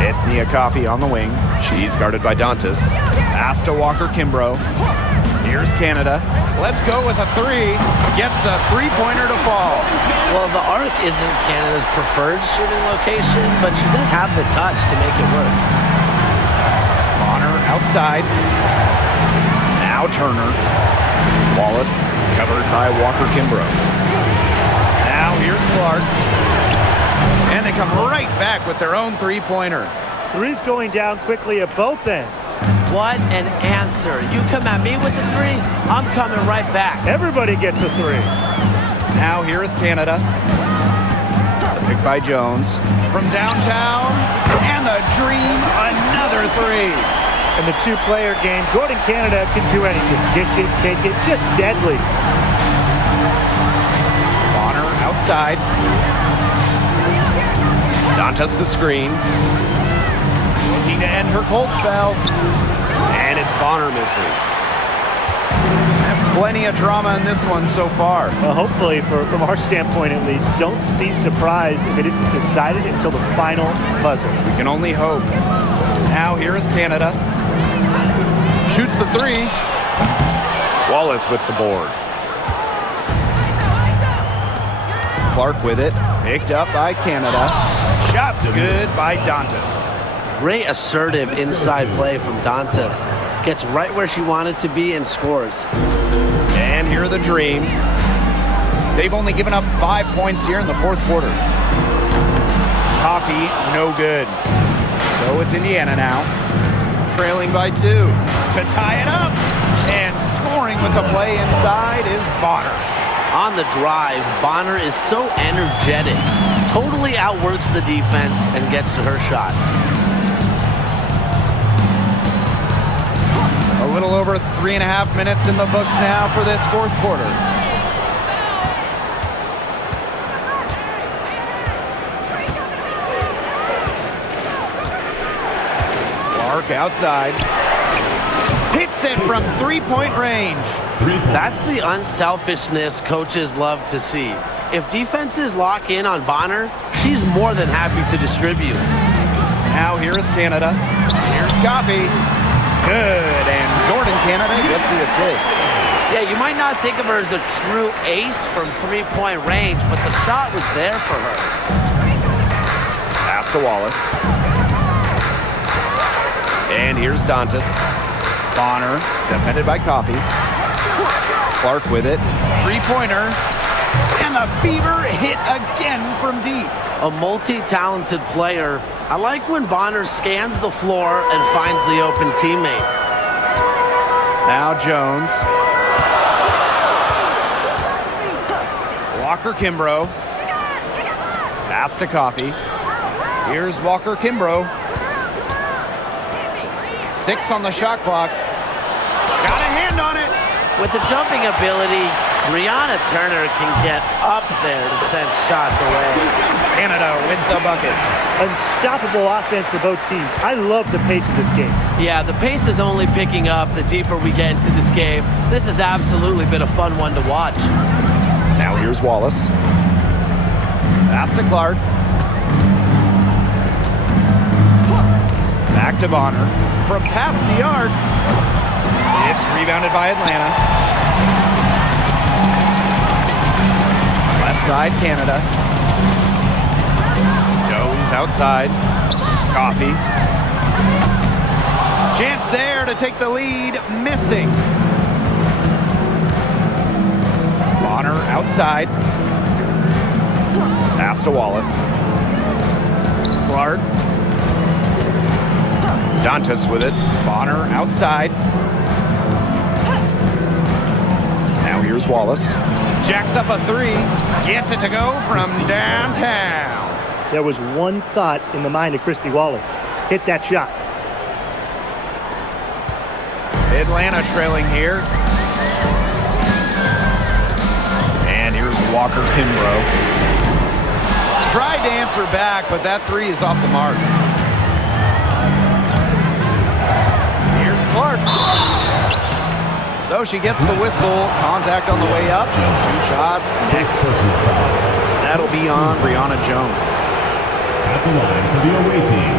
It's Nia Coffee on the wing. She's guarded by Dantas. Pass to Walker-Kimbrough. Here's Canada. Let's go with a three. Gets a three-pointer to fall. Well, the arc isn't Canada's preferred shooting location, but she does have the touch to make it work. Bonner outside. Now Turner. Wallace covered by Walker-Kimbrough. Now here's Clark. And they come right back with their own three-pointer. Three's going down quickly at both ends. What an answer. You come at me with the three, I'm coming right back. Everybody gets a three. Now here is Canada. The pick by Jones. From downtown. And the dream, another three. In the two-player game, Jordan Canada can do anything. Dish it, take it, just deadly. Bonner outside. Dantas the screen. Looking to end her cold spell. And it's Bonner missing. Plenty of drama in this one so far. Well, hopefully, from our standpoint at least, don't be surprised if it isn't decided until the final buzzer. We can only hope. Now here is Canada. Shoots the three. Wallace with the board. Clark with it. Picked up by Canada. Shots good by Dantas. Great assertive inside play from Dantas. Gets right where she wanted to be and scores. And here are the Dream. They've only given up 5 points here in the fourth quarter. Coffee, no good. So it's Indiana now. Trailing by 2. To tie it up. And scoring with the play inside is Bonner. On the drive, Bonner is so energetic. Totally outworks the defense and gets to her shot. A little over 3.5 minutes in the books now for this fourth quarter. Clark outside. Hits it from three-point range. That's the unselfishness coaches love to see. If defenses lock in on Bonner, she's more than happy to distribute. Now here is Canada. Here's Coffee. Good, and Jordan Canada gets the assist. Yeah, you might not think of her as a true ace from three-point range, but the shot was there for her. Pass to Wallace. And here's Dantas. Bonner, defended by Coffee. Clark with it. Three-pointer. And the fever hit again from deep. A multi-talented player. I like when Bonner scans the floor and finds the open teammate. Now Jones. Walker-Kimbrough. Pass to Coffee. Here's Walker-Kimbrough. 6 on the shot clock. Got a hand on it. With the jumping ability, Brianna Turner can get up there to send shots away. Canada with the bucket. Unstoppable offense for both teams. I love the pace of this game. Yeah, the pace is only picking up the deeper we get into this game. This has absolutely been a fun one to watch. Now here's Wallace. Pass to Clark. Back to Bonner. From past the arc. It's rebounded by Atlanta. outside Canada. Jones outside. Coffee. Chance there to take the lead. Missing. Bonner outside. Pass to Wallace. Clark. Dantas with it. Bonner outside. Now here's Wallace. Jacks up a three. Gets it to go from downtown. There was one thought in the mind of Christy Wallace. Hit that shot. Atlanta trailing here. And here's Walker Kimbrough. Tried to answer back, but that three is off the mark. Here's Clark. So she gets the whistle. Contact on the way up. 2 shots next. That'll be on Brianna Jones. At the line for the away team,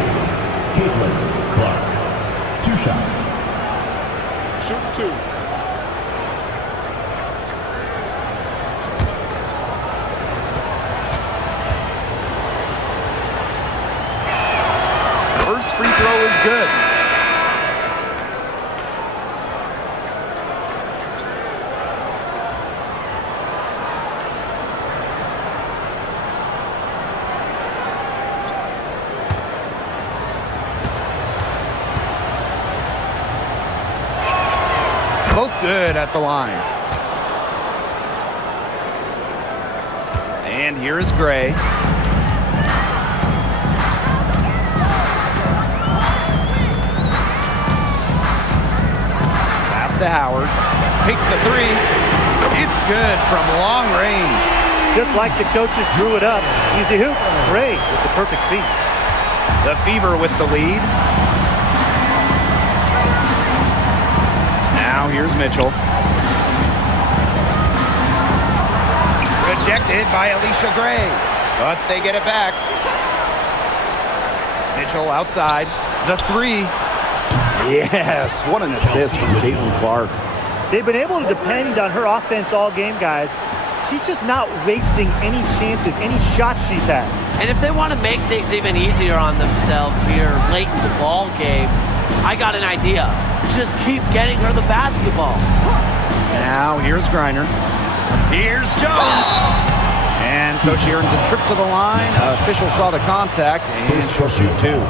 CaitlinClark. 2 shots. Shoot 2. First free throw is good. Both good at the line. And here's Gray. Pass to Howard. Takes the three. It's good from long range. Just like the coaches drew it up. Easy hoop. Gray with the perfect feet. The Fever with the lead. Now here's Mitchell. Rejected by Alicia Gray, but they get it back. Mitchell outside. The three. Yes, what an assist from CaitlinClark. They've been able to depend on her offense all game, guys. She's just not wasting any chances, any shots she's had. And if they want to make things even easier on themselves here late in the ball game, I got an idea. Just keep getting her the basketball. Now here's Griner. Here's Jones. And so she earns a trip to the line. Official saw the contact, and she'll shoot 2.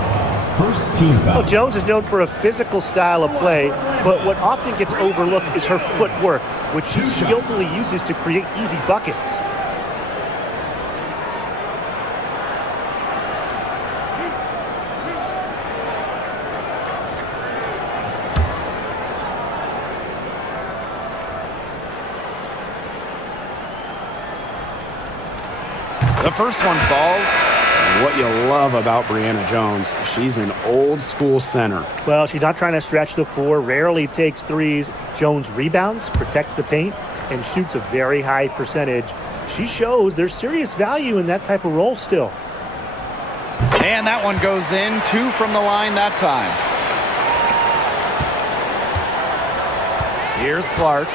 First team foul. Well, Jones is known for a physical style of play, but what often gets overlooked is her footwork, which she skillfully uses to create easy buckets. The first one falls. What you love about Brianna Jones, she's an old school center. Well, she's not trying to stretch the floor, rarely takes threes. Jones rebounds, protects the paint, and shoots a very high percentage. She shows there's serious value in that type of role still. And that one goes in. 2 from the line that time. Here's Clark.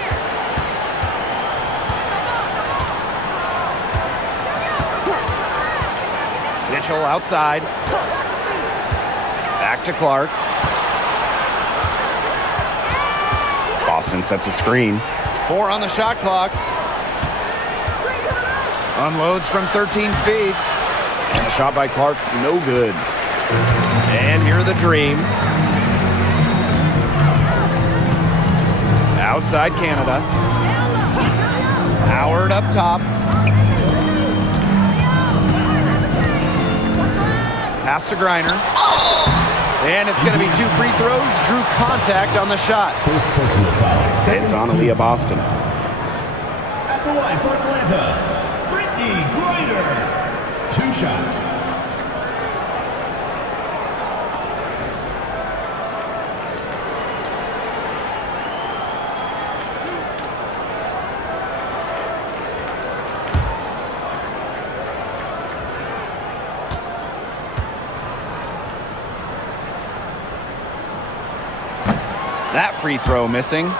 Mitchell outside. Back to Clark. Boston sets a screen. 4 on the shot clock. Unloads from 13 feet. And the shot by Clark, no good. And here the Dream. Outside Canada. Howard up top. Pass to Griner. And it's going to be 2 free throws. Drew contact on the shot. First personal foul. It's on Aaliyah Boston. At the line for Atlanta, Brittany Griner. 2 shots. That free throw missing.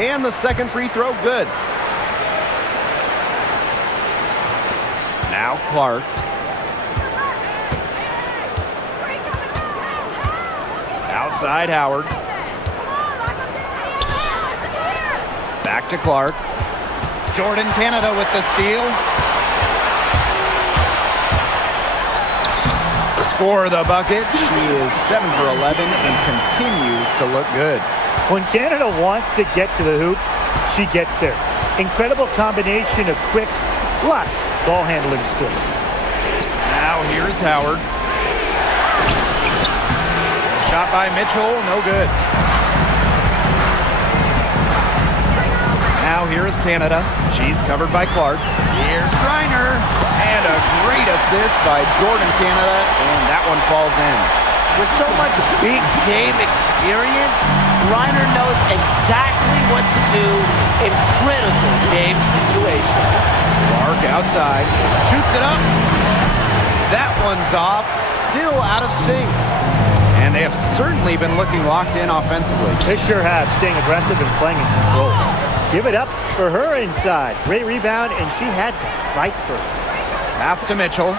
And the second free throw, good. Now Clark. Outside Howard. Back to Clark. Jordan Canada with the steal. For the bucket. She is 7 for 11 and continues to look good. When Canada wants to get to the hoop, she gets there. Incredible combination of quicks plus ball handling skills. Now here's Howard. Shot by Mitchell, no good. Now here's Canada. She's covered by Clark. Here's Griner. And a great assist by Jordan Canada, and that one falls in. With so much big game experience, Griner knows exactly what to do in critical game situations. Clark outside, shoots it up. That one's off, still out of sync. And they have certainly been looking locked in offensively. They sure have, staying aggressive and playing in control. Give it up for her inside. Great rebound, and she had to fight for it. Pass to Mitchell.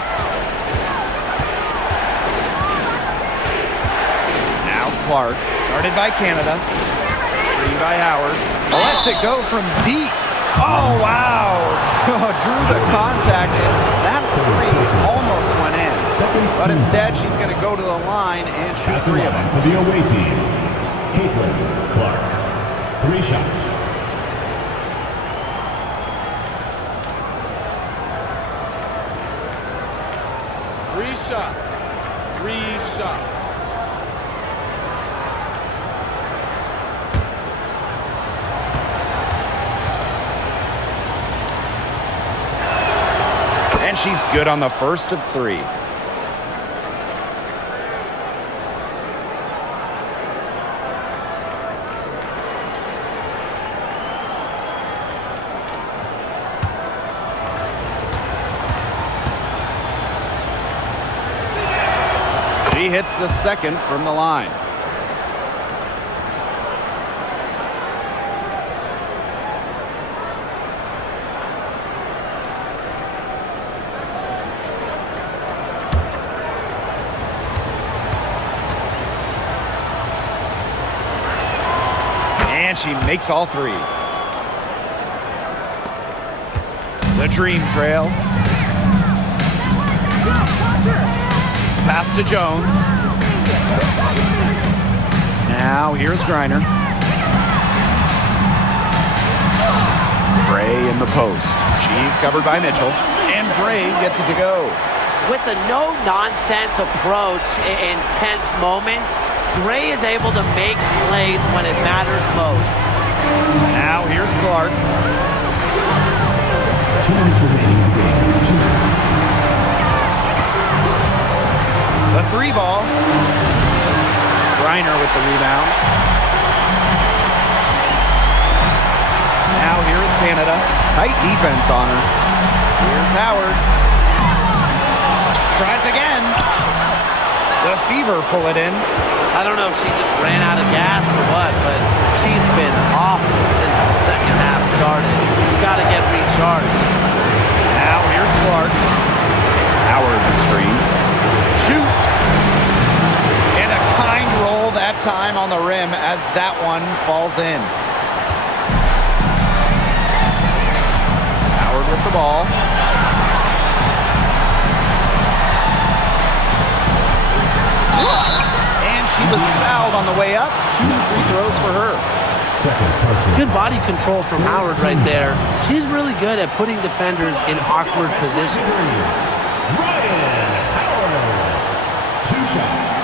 Now Clark, guarded by Canada. Screen by Howard. Lets it go from deep. Oh, wow. Drew the contact, and that three almost went in. But instead, she's going to go to the line and shoot 3 of them. For the away team, Caitlin Clark. 3 shots. Three shots. And she's good on the first of 3. She hits the second from the line. And she makes all 3. The dream trail. Pass to Jones. Now here's Griner. Bray in the post. She's covered by Mitchell. And Bray gets it to go. With a no-nonsense approach in tense moments, Bray is able to make plays when it matters most. Now here's Clark. 2 minutes remaining. 2 minutes. The 3 ball. Griner with the rebound. Now here's Canada. Tight defense on her. Here's Howard. Tries again. The Fever pull it in. I don't know if she just ran out of gas or what, but she's been awful since the second half started. You got to get recharged. Now here's Clark. Howard the screen. Shoots. And a kind roll that time on the rim as that one falls in. Howard with the ball. And she was fouled on the way up. 2 free throws for her. Good body control from Howard right there. She's really good at putting defenders in awkward positions. Ryan Howard. 2 shots.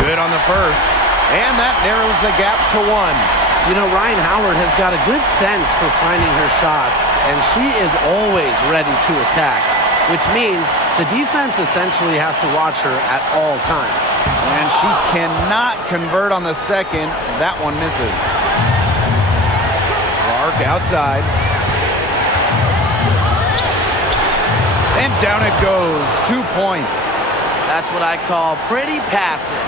Good on the first. And that narrows the gap to 1. You know, Ryan Howard has got a good sense for finding her shots, and she is always ready to attack. which means the defense essentially has to watch her at all times. And she cannot convert on the second. That one misses. Clark outside. And down it goes. 2 points. That's what I call pretty passive.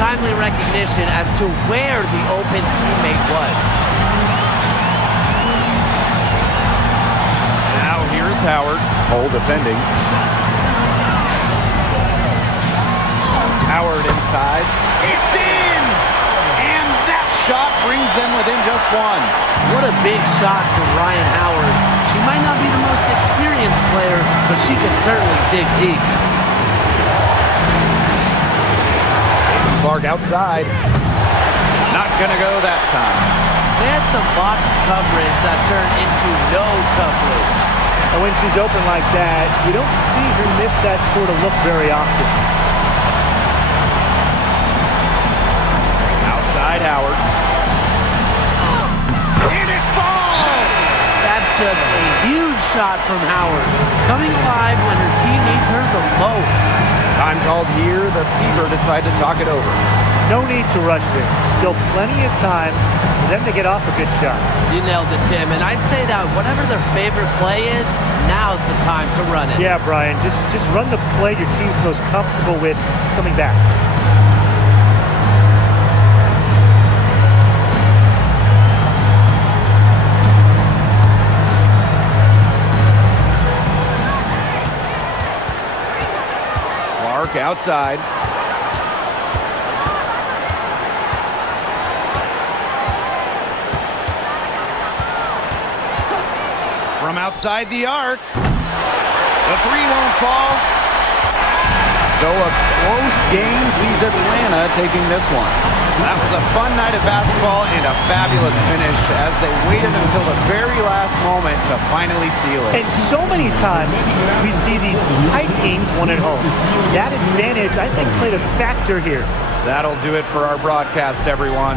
Timely recognition as to where the open teammate was. Now here's Howard. Hole defending. Howard inside. It's in! And that shot brings them within just one. What a big shot from Ryan Howard. She might not be the most experienced player, but she can certainly dig deep. Clark outside. Not gonna go that time. They had some botched coverage that turned into no coverage. And when she's open like that, you don't see her miss that sort of look very often. Outside Howard. And it falls! That's just a huge shot from Howard. Coming alive when her team needs her the most. Time called here. The Fever decide to talk it over. No need to rush this. Still plenty of time for them to get off a good shot. You nailed it, Tim. And I'd say that whatever their favorite play is, now's the time to run it. Yeah, Brian, just run the play your team's most comfortable with coming back. Clark outside. From outside the arc. The three won't fall. So a close game sees Atlanta taking this one. That was a fun night of basketball and a fabulous finish as they waited until the very last moment to finally seal it. And so many times we see these tight games won at home. That advantage, I think, played a factor here. That'll do it for our broadcast, everyone.